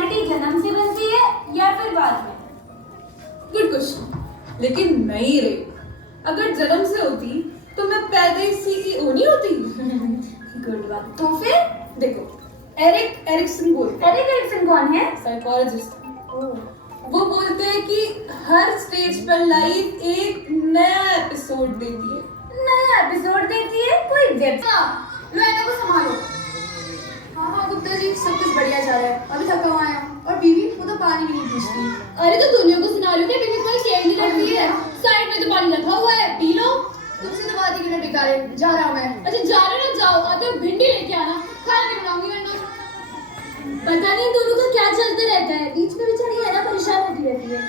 Personality जन्म से बनती है या फिर बाद में? Good question. लेकिन नहीं रे, अगर जन्म से होती तो मैं पैदा ही सीईओ नहीं होती। गुड बात। तो फिर देखो, एरिक एरिक्सन बोलते हैं, एरिक एरिक्सन कौन है? साइकोलॉजिस्ट। वो बोलते हैं कि हर स्टेज पर लाइफ एक नया एपिसोड देती है। नया एपिसोड देती है कोई वेब? लो एना को संभालो। हाँ गुप्ता जी, सब कुछ बढ़िया जा रहा है। अभी थका हुआ है। और बीवी वो तो पानी भी नहीं पूछती। अरे तो दुनिया को सुना रही हो क्या? बीवी तुम्हारी केयर नहीं करती है। साइड में तो पानी रखा हुआ है, पी लो। तुमसे तो बात ही करना बेकार है। जा रहा हूँ मैं। अच्छा जा रहे हो, जाओ। आते हो भिंडी लेके आना, खाना नहीं बनाऊंगी वरना। पता नहीं दोनों का क्या चलते रहता है, बीच में बेचारी है ना परेशान होती रहती है।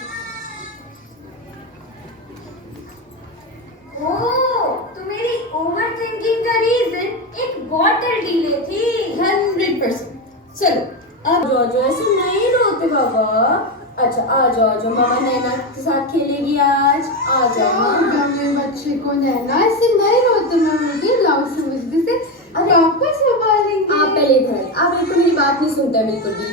ओह, तो मेरी ओवरथिंकिंग का रीजन एक बॉटल डीले थी। 100%। चलो अब जो ऐसे नहीं रोते बाबा। अच्छा आ जाओ, मामा नैना के साथ खेलेगी आज। आ जाओ। मेरे बच्चे को नैना ऐसे नहीं रोते। मैं मुझे लाउड समझती से वापस संभालेंगे। आप पहले इधर आइए। आप एक तो मेरी बात नहीं सुनते बिल्कुल भी।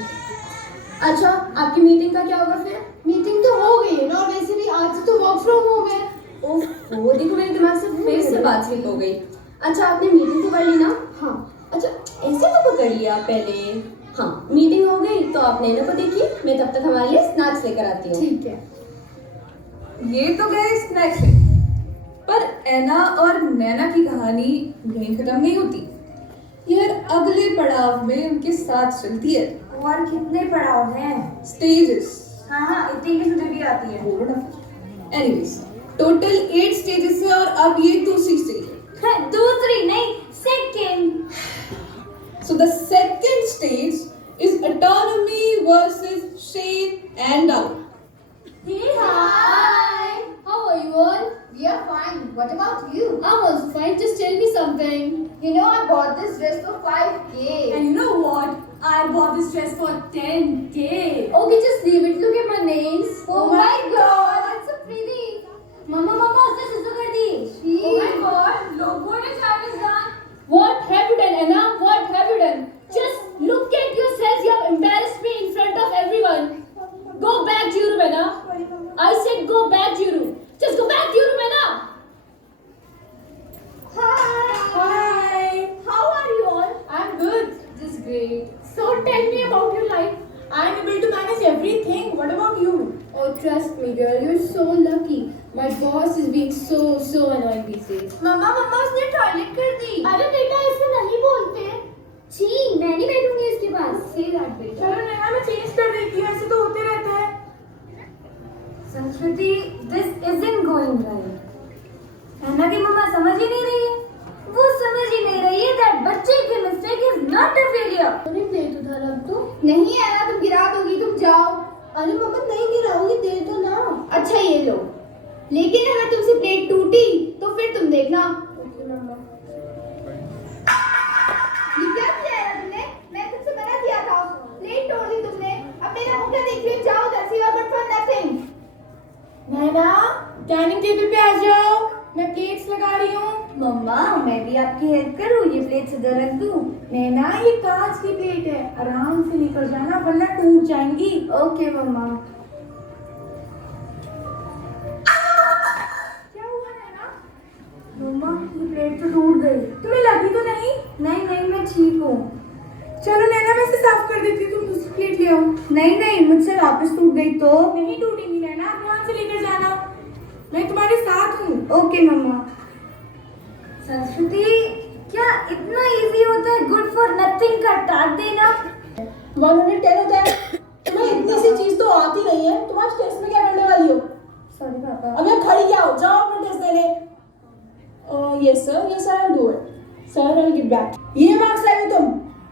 अच्छा आपकी मीटिंग का क्या होगा फिर? मीटिंग तो हो गई है ना, और वैसे भी आज तो वर्क फ्रॉम होम है। ओह देखो मेरे दिमाग से फिर से बात स्लिप हो गई। अच्छा आपने मीटिंग तो कर ली ना? हाँ। अच्छा ऐसे तो कर लिया पहले। हाँ मीटिंग हो गई तो आप नैना को देखिए, मैं तब तक हमारे लिए स्नैक्स लेकर आती हूँ। ठीक है। ये तो गए स्नैक्स, पर एना और नैना की कहानी यहीं खत्म नहीं होती। यह अगले पड़ाव में उनके साथ चलती है। और कितने पड़ाव हैं? स्टेजेस। हाँ, इतनी की मुझे भी आती है। एनीवेज, टोटल 8 स्टेजेस है और अब ये दूसरी स्टेज है। दूसरी नहीं, second. So the second stage is autonomy versus shame and doubt. Hey, hi. How are you all? We are fine. What about you? I'm also fine. Just tell me something. You know I bought this dress for 5K. And you know what? I bought this dress for 10K. Okay, just leave it. Look at my nails. Oh my God, that's so pretty. मम्मा उसने सुसु कर दी। Oh my God, लोगों ने Chinese done। What have you done, Anna? What have you done? Just look at yourselves. You have embarrassed me in front of everyone. Go back to your room, Anna. I said go back to your room. Just go back to your room, Anna. Hi. How are you all? I'm good. Just great. So tell me about your life. I'm able to manage everything. What about you? Oh, trust me, girl. You're so lucky. My boss is being so annoying these days. मम्मा उसने toilet कर दी। अरे बेटा ऐसे नहीं बोलते। छी, मैं नहीं बैठूंगी इसके पास। Say that, बेटा। चलो नैना मैं चेंज कर देती हूँ, ऐसे तो होते रहता है। संस्कृति, this isn't going right। एना की मम्मा समझ ही नहीं रही है। वो समझ ही नहीं रही है that बच्चे की mistake is not a failure। अरे दे तो था अब तो। नहीं है ना, तुम गिरा दोगी। तुम जाओ। अरे मम्मा नहीं गिराऊंगी, दे तो ना। अच्छा ये लो। लेकिन अगर तुमसे प्लेट टूटी तो फिर तुम देखना। ये क्या किया है तुमने? मैं तुमसे मना किया था। प्लेट तोड़ दी तुमने। अब मेरा मुंह क्या देख रही हो? जाओ उधर से, but for nothing। Naina dining table पे आ जाओ, मैं प्लेट्स लगा रही हूँ। मम्मा, मैं भी आपकी हेल्प करूँ? ये प्लेट इधर रख दूँ? नैना ये कांच की प्लेट है, आराम से लेकर जाना वरना टूट जाएंगी। ओके मम्मा। क्या हुआ नैना? मम्मा, ये प्लेट तो टूट गई। तुम्हें लगी तो नहीं? नहीं, मैं ठीक हूँ। चलो नैना मैं इसे साफ कर देती हूँ, तुम दूसरी प्लेट ले आओ। नहीं, मुझसे वापस टूट गई तो? नहीं टूटेंगी नैना, आप ध्यान से लेकर जाना, मैं तुम्हारे साथ हूँ। ओके मम्मा। संस्कृति, क्या इतना इजी होता है गुड फॉर नथिंग का टाट देना? 110 होता है। तुम्हें इतनी सी चीज तो आती नहीं है, तुम आज टेस्ट में क्या करने वाली हो? सॉरी पापा। अब मैं खड़ी क्या हो, जाओ अपना टेस्ट देने। Yes sir I do it sir, I get back. ये मार्क्स आए हो तुम,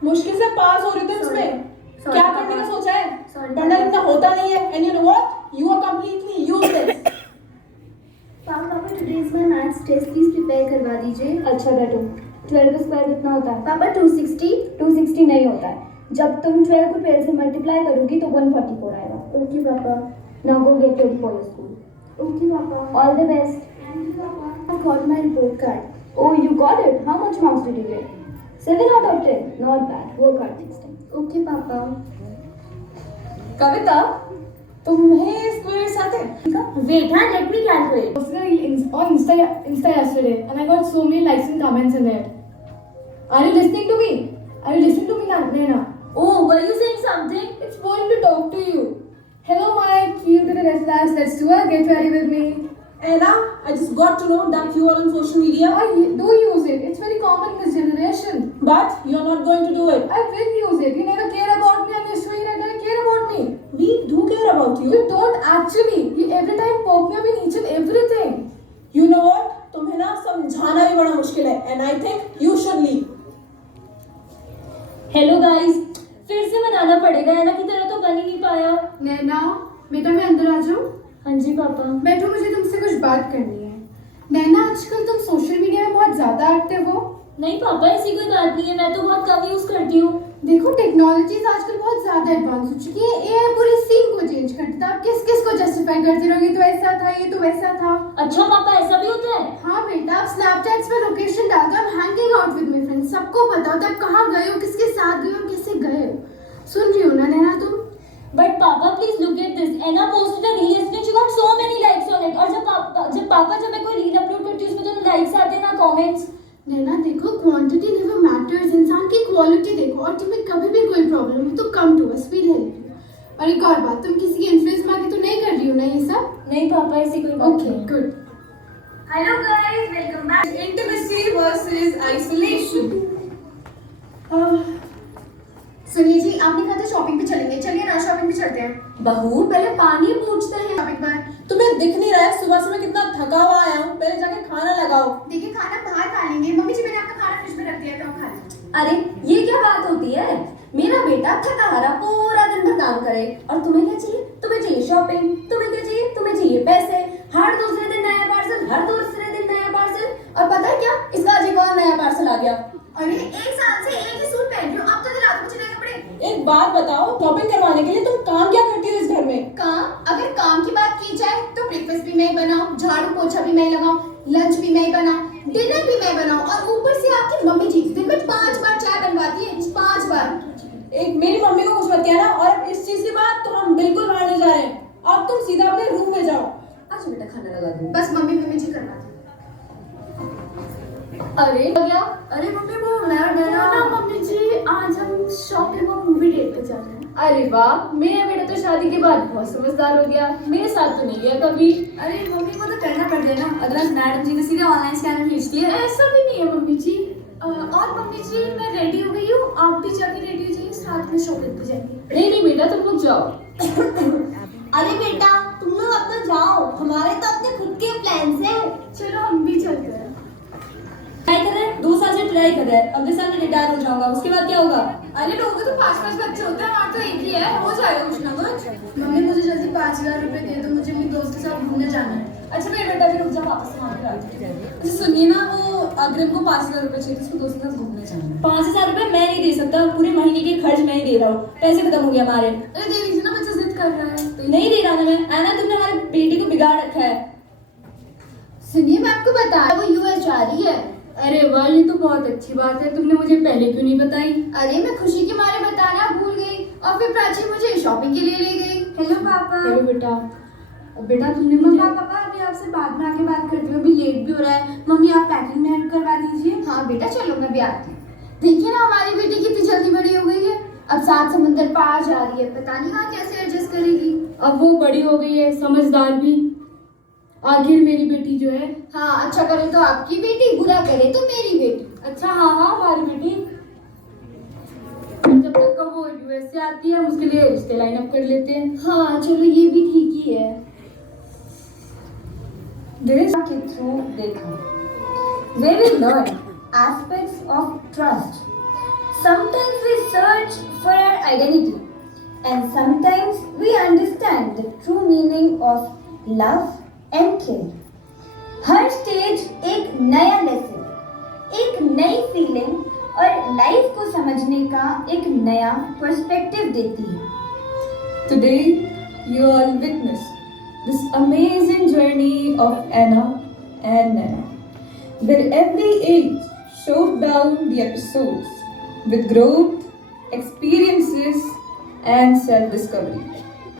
मुश्किल से पास हो रहे थे इसमें। क्या करने का सोचा है? पढ़ना लिखना होता नहीं है। And you know what, you are completely useless. पापा today is my maths test, please prepare करवा दीजिए। अच्छा बेटो, 12 का स्क्वायर कितना होता है? पापा 260 नहीं होता है। जब तुम 12 को 12 से मल्टीप्लाई करोगी तो 144 आएगा। ओके पापा। Now go get ready for your school. Okay पापा। All the best. Thank you पापा। I got my report card. Oh you got it. How much marks did you get? 7 out of 10. Not bad. Work hard next time. Okay पापा। कविता, तुम्हें इसको ये साथ है? Wait, let me calculate. On Insta yesterday, and I got so many likes and comments in it. Are you listening to me? Are you listening to me, Naina? Oh, were you saying something? It's boring to talk to you. Hello, Mike. You to the restaurant. Let's do a get ready with me. Anna, I just got to know that you are on social media. I do use it. It's very common in this generation. But you're not going to do it. I will use it. You never care about me. I'm just showing that I care about me. We do care about you. You don't actually. You every time poke me up in each and everything. You know what? तुम्हें ना समझाना भी बड़ा मुश्किल है. And I think you should leave. Hello guys, फिर से मनाना पड़ेगा, है ना, की तरह तो बन ही नहीं पाया। नैना, बेटा मैं अंदर आ जाऊं? हाँ जी पापा। बैठो, मुझे तुमसे कुछ बात करनी है। नैना, आजकल तुम सोशल मीडिया में बहुत ज्यादा एक्टिव हो। नहीं पापा, ऐसी कोई बात नहीं है, मैं तो बहुत कम यूज करती हूँ। देखो, टेक्नोलॉजीज आजकल बहुत ज्यादा एडवांस हो चुकी है। एआई पूरी सीन को चेंज कर देता है। किस किस को जस्टिफाई करते रहोगे, तो ऐसा था, ये तो वैसा था। अच्छा पापा, ऐसा भी होता है? हाँ बेटा, आप स्नैपचैट्स पे लोकेशन डालते हो, hanging out with my friends, सबको पता होता है आप कहाँ गए हो, किसके साथ गए हो, कैसे गए हो। सुन रही हो ना नैना तुम? बट पापा please look at this, Anna posted a reel yesterday, she got so many likes on it। और जब मैं कोई रील अपलोड करती हूँ उसमें जो लाइक्स आते हैं ना, कमेंट्स। नैना देखो, क्वांटिटी नेवर मैटर्स, इंसान की क्वालिटी देखो। और तुम्हें कभी भी कोई प्रॉब्लम हो तो come to us, we'll help you. और एक और बात, तुम किसी की इन्फ्लुएंस में आके तो नहीं कर रही हो ना ये सब? नहीं पापा, ऐसी कोई बात ओके, नहीं। Good. Hello guys, welcome back. Intimacy versus isolation. सुनिए जी, आपने कहा था शॉपिंग पे चलेंगे, चलिए ना शॉपिंग पे चलते हैं। बहू, पहले पानी पूछते हैं। शॉपिंग पर तुम्हें दिख नहीं रहा है सुबह से मैं कितना थका हुआ आया हूँ? पहले जाके खाना लगाओ। देखिए, खाना बाहर खा लेंगे। मम्मी जी, मैंने आपका खाना फ्रिज में रख दिया था, वो खा लें। अरे ये क्या बात होती है? मेरा बेटा थका हारा पूरा दिन भर काम करे और तुम्हें क्या चाहिए? तुम्हें चाहिए शॉपिंग, तुम्हें क्या चाहिए? तुम्हें चाहिए पैसे। हर दूसरे दिन नया पार्सल, हर दूसरे दिन नया पार्सल। और पता है क्या, इसका आज एक और नया पार्सल आ गया। अरे, एक साल से एक ही सूट पहन रही हो, अब तो दिला दो मुझे नए कपड़े। एक बात बताओ, शॉपिंग करवाने के लिए तुम काम क्या करती हो इस घर में? काम? अगर काम की बात की जाए तो ब्रेकफास्ट भी मैं ही बनाऊं, झाड़ू पोछा भी मैं ही लगाऊं, लंच भी मैं ही बनाऊं, डिनर भी मैं बनाऊं, और ऊपर से आपकी मम्मी जी दिन में 5 बार चाय बनवाती है, 5 बार। एक मेरी मम्मी को कुछ मत कहना, और इस चीज के बाद तो हम बिल्कुल बाहर नहीं जा रहे हैं। अब तुम सीधा अपने रूम में जाओ। अच्छा बेटा, खाना लगा दूँ। बस मम्मी जी करवाती। अरे क्या? अरे मम्मी, वो ना मम्मी जी, आज हम शॉपिंग और मूवी डेट पे जा रहे हैं। अरे वाह, मेरा बेटा तो शादी के बाद बहुत समझदार हो गया, मेरे साथ तो नहीं गया कभी। अरे मम्मी को तो करना पड़ गया ना, अदरवाइज मैडम जी ने सीधे ऑनलाइन स्कैनर भेज दिया। ऐसा भी नहीं है मम्मी जी। और मम्मी जी, मैं रेडी हो गई हूँ, आप भी जाके रेडी हो जाइए, साथ में शॉपिंग पे जाएंगे। नहीं बेटा, तुम लोग जाओ। अरे बेटा, तुम लोग अपना जाओ, हमारे तो अपने खुद के प्लान्स हैं। चलो हम भी चलते हैं। ट्राई कर रहे हैं, 2 साल से ट्राई कर रहे हैं, अगले साल में रिटायर हो जाऊंगा, उसके बाद क्या होगा? अरे लोगों के तो 5-5 बच्चे होते हैं, हमारे तो एक ही है, हो जाएगा कुछ ना कुछ। मम्मी, मुझे जल्दी 5000 रुपए दे दो, मुझे अपनी दोस्त के साथ घूमने जाना है। अच्छा मेरे बेटा, फिर रुक जा, वापस से वहाँ पे आती है। अच्छा सुनिए ना, वो अग्रिम को 5000 रुपए चाहिए, उसको दोस्त के साथ घूमने जाना है। 5000 रुपए मैं नहीं दे सकता, पूरे महीने के खर्च मैं ही दे रहा हूँ, पैसे खत्म हो गए हमारे। अरे दे दीजिए ना, बच्चा जिद कर रहा है। नहीं दे रहा ना मैं, आना तुमने हमारी बेटी को बिगाड़ रखा है। सुनिए, मैं आपको बता, वो यूएस जा रही है। अरे वाह, ये तो बहुत अच्छी बात है, तुमने मुझे पहले क्यों नहीं बताई? अरे मैं खुशी के मारे बताना भूल गई, और फिर प्राची मुझे शॉपिंग के लिए ले गई। हेलो पापा। हेलो बेटा। बेटा तुमने मुझे पापा, अभी आपसे बाद में आके बात करती हूँ, अभी लेट भी हो रहा है। मम्मी, आप पैकिंग में हेल्प करवा दीजिए। हाँ बेटा, चलो मैं भी आती हूँ। देखिए ना, हमारी बेटी कितनी जल्दी बड़ी हो गई है, अब 7 समुंदर पार जा रही है, पता नहीं वहाँ कैसे एडजस्ट करेगी। अब वो बड़ी हो गई है, समझदार भी। आखिर मेरी बेटी जो है। हाँ, अच्छा करे तो आपकी बेटी, बुरा करे तो मेरी बेटी। अच्छा हाँ हमारी बेटी। जब तक का वो यूएस से आती है, हम उसके लिए रिश्ते लाइन अप कर लेते हैं। हाँ चलो, ये भी ठीक ही है। This के through देखा, where we learn aspects of trust. Sometimes we search for our identity, and sometimes we understand the true meaning of love and care. Her stage एक नया लेसन, एक नई फीलिंग और लाइफ को समझने का एक नया पर्सपेक्टिव देती है। Today you all witness this amazing journey of Anna and Nana, where every age showed down the episodes with growth, experiences, and self-discovery.